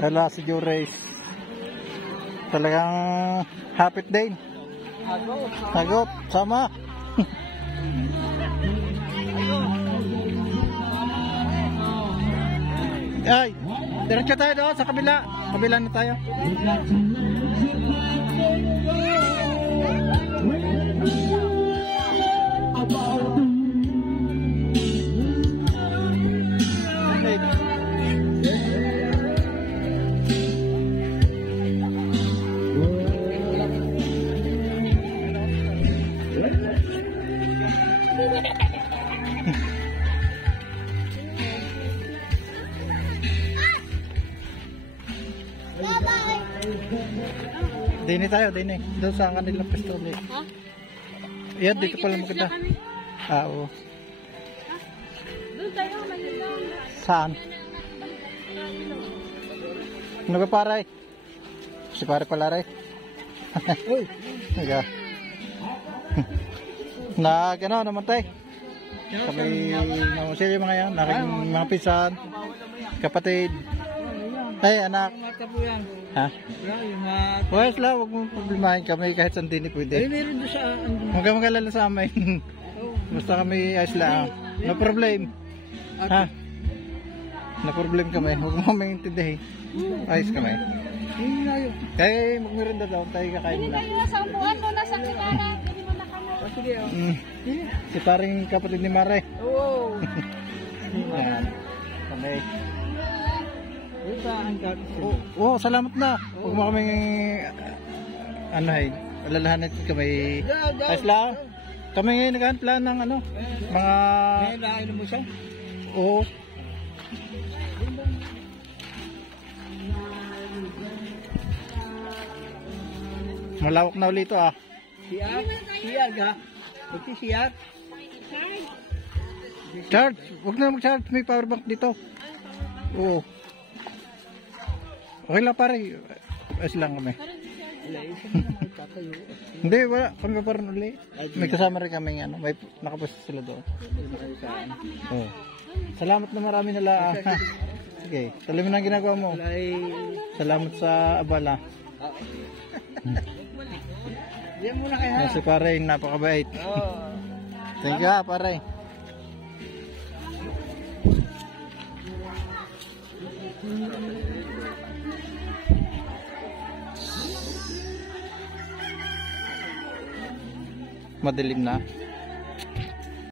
Wala si Jures. Talagang hapit din. Sagot. Sama. Ay, diretso tayo doon sa kabila. Kabila na tayo. Dini tayo, dini. Doon sa kanilang pwesto ulit. Ha? Yan, dito pala maganda. Ah, oo. Doon tayo, maganda. Saan? Ano ba paray? Si pare pala rin. Uy! Naga. Ano, namatay. Kami namusil yung mga yan. Naking mga pisan. Kapatid. Ay, anak. Ha? Wala sila, huwag mong problemahin kami kahit saan din pwede. Ay, meron doon sa... Huwag ka mag-alala sa amin. Basta kami ayos lang. No problem. Ha? No problem kami. Huwag mo kami intindihin. Ayos kami. Kaya magmirinda daw. Tayo kakain na. Hindi nasa upuan mo, nasa kilala. Hindi mo nakano. Sige. Si paring kapatid ni Mare. Oo. Ayan. Kami. Oo, salamat na. Huwag mo kaming alalahanin kami. Ayos lang. Kami ngayon naghahanap ng mga... Ngayon lang mo siya? Oo. Malawak na ulit ito ah. Siyag ha? Magsisiyag? Charge! Huwag na mag-charge. May power bank dito. Oo. Okay lang pare. Ayos lang kami. Hindi, wala. Kami pa rin ulit. May kasama rin kami may nakapost sila doon. Oo. Salamat na marami nila. Sige, tuloy mo na ang ginagawa mo. Salamat sa abala. Diyan muna kayo. Si pare, napakabait. Thank you pare. Madilim na.